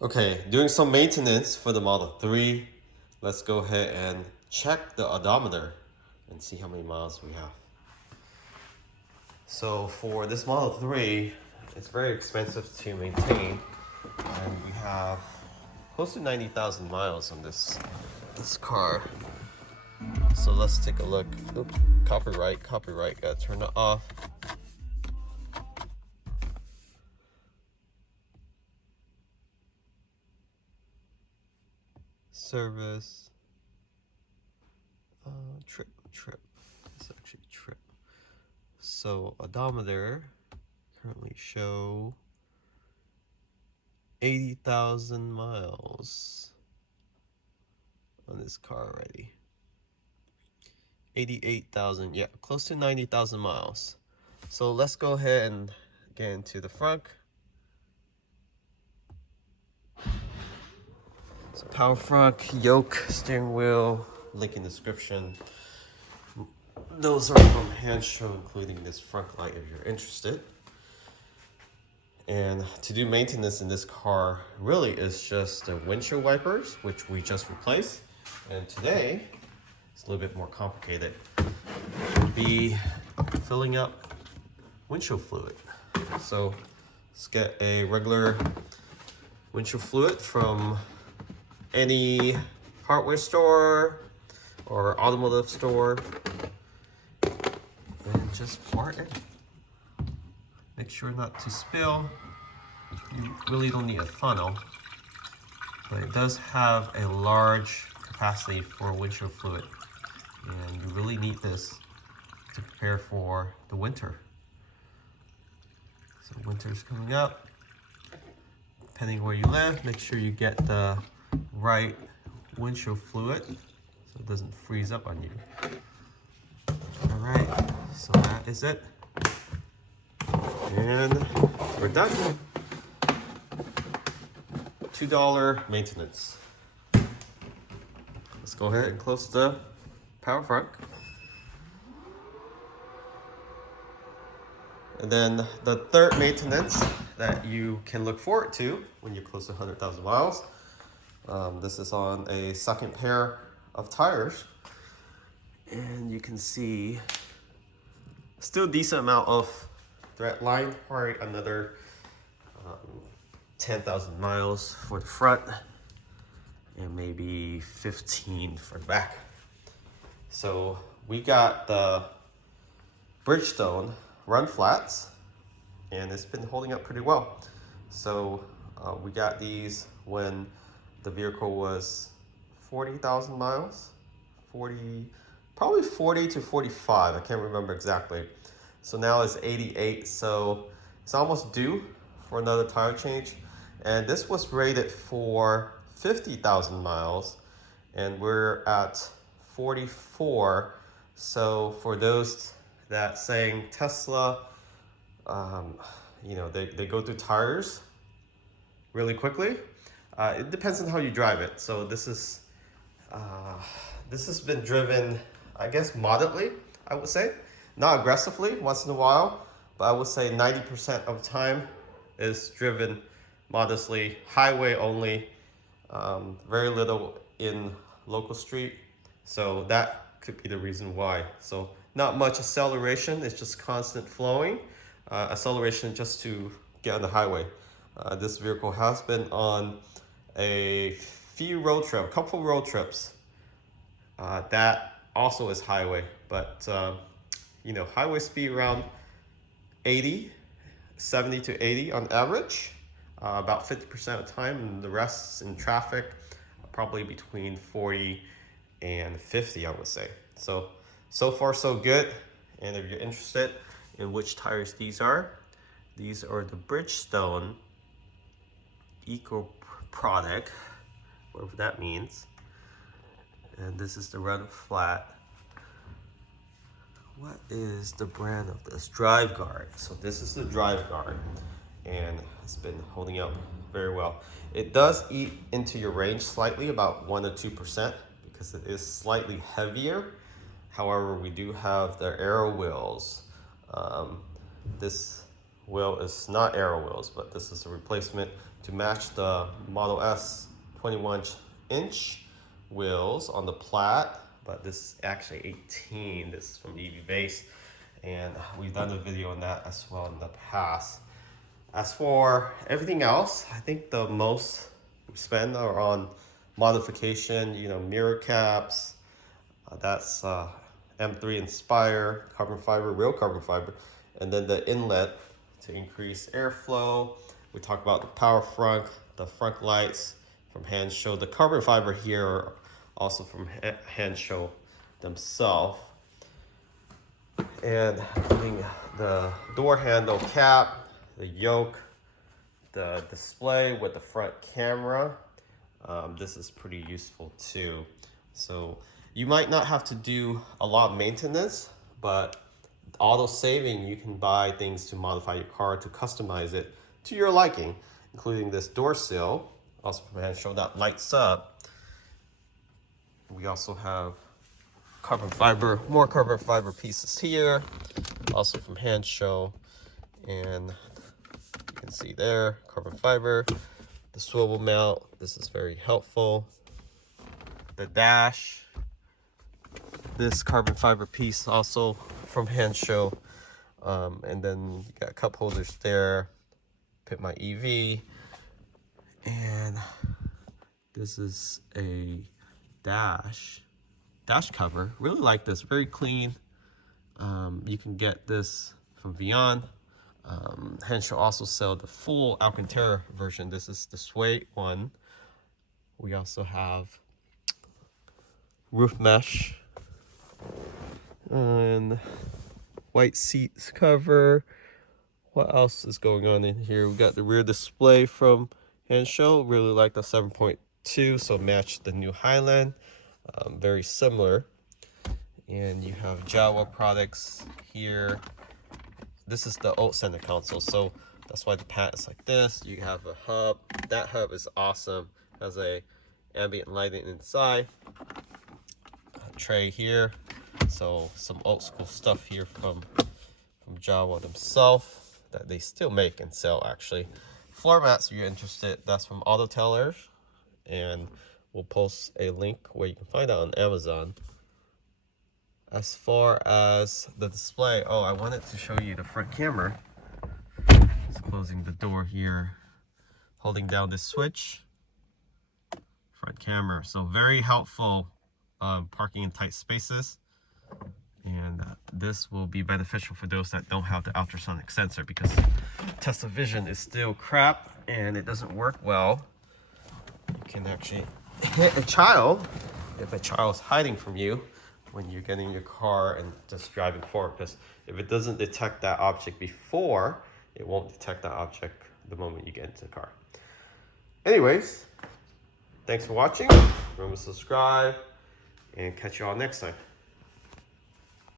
Okay, doing some maintenance for the Model 3. Let's go ahead and check the odometer and see how many miles we have. So for this Model 3, it's very expensive to maintain, and we have close to 90,000 miles on this car. So let's take a look. Oop, copyright, gotta turn it off. Service, trip. It's actually trip. So odometer currently show 80,000 miles on this car already. 88,000, yeah, close to 90,000 miles. So let's go ahead and get into the front. So power front, yoke, steering wheel, link in description. Those are from Handshow, including this front light if you're interested. And to do maintenance in this car really is just the windshield wipers, which we just replaced. And today, it's a little bit more complicated. We'll be filling up windshield fluid. So let's get a regular windshield fluid from any hardware store or automotive store and just pour it in. Make sure not to spill. You really don't need a funnel, but it does have a large capacity for windshield fluid, and you really need this to prepare for the winter. So winter's coming up. Depending where you live, make sure you get the right windshield fluid so it doesn't freeze up on you. All right, so that is it. And we're done. $2 maintenance. Let's go ahead and close the power front. And then the third maintenance that you can look forward to when you're close to 100,000 miles. This is on a second pair of tires. And you can see still decent amount of thread line, probably another 10,000 miles for the front and maybe 15 for the back. So we got the Bridgestone run flats, and it's been holding up pretty well. So we got these when the vehicle was 40,000 miles, probably 40 to 45, I can't remember exactly. So now it's 88, so it's almost due for another tire change. And this was rated for 50,000 miles, and we're at 44. So for those that saying Tesla, they go through tires really quickly. It depends on how you drive it. So this has been driven, I guess, moderately, I would say. Not aggressively, once in a while, but I would say 90% of the time is driven modestly, highway only, very little in local street. So that could be the reason why. So not much acceleration, it's just constant flowing. Acceleration just to get on the highway. This vehicle has been on a couple road trips. That also is highway, but highway speed around 70 to 80 on average, about 50% of the time, and the rest in traffic, probably between 40 and 50, I would say. So far so good. And if you're interested in which tires these are the Bridgestone Eco product, whatever that means. And this is the run flat. What is the brand of this? Drive Guard. So this is the Drive Guard, and it's been holding up very well. It does eat into your range slightly, about 1 or 2%, because it is slightly heavier. However, we do have the aero wheels. This wheel is not arrow wheels, but this is a replacement to match the Model S 21-inch wheels on the Plaid, but this is actually 18. This is from EV Base, and we've done a video on that as well in the past. As for everything else, I think the most we spend are on modification, you know, mirror caps, that's M3 Inspire, carbon fiber, real carbon fiber, and then the inlet to increase airflow. We talk about the power front, the front lights from Hand Show. The carbon fiber here are also from Hand Show themselves. And the door handle cap, the yoke, the display with the front camera. This is pretty useful too. So you might not have to do a lot of maintenance, but auto saving, you can buy things to modify your car to customize it to your liking, including this door sill, also from Hand Show, that lights up. We also have carbon fiber, more carbon fiber pieces here, also from Hand Show, and you can see there, carbon fiber, the swivel mount. This is very helpful. The dash, this carbon fiber piece also from Hand Show, and then you got cup holders there. Put my EV, and this is a dash cover. Really like this, very clean. You can get this from Beyond. Hand Show also sell the full Alcantara version. This is the suede one. We also have roof mesh and white seats cover. What else is going on in here? We got the rear display from Hand Show. Really like the 7.2, so match the new Highland. Very similar. And you have Jawa products here. This is the old center console, so that's why the pad is like this. You have a hub. That hub is awesome. Has a ambient lighting inside. A tray here. So some old school stuff here from Jawa themselves that they still make and sell actually. Floor mats, if you're interested, that's from Odometer, and we'll post a link where you can find that on Amazon. As far as the display, oh, I wanted to show you the front camera. Just closing the door here, holding down this switch. Front camera, so very helpful parking in tight spaces. And this will be beneficial for those that don't have the ultrasonic sensor, because Tesla Vision is still crap and it doesn't work well. You can actually hit a child if a child's hiding from you when you're getting in your car and just driving forward, because if it doesn't detect that object before, it won't detect that object the moment you get into the car. Anyways, thanks for watching. Remember to subscribe and catch you all next time.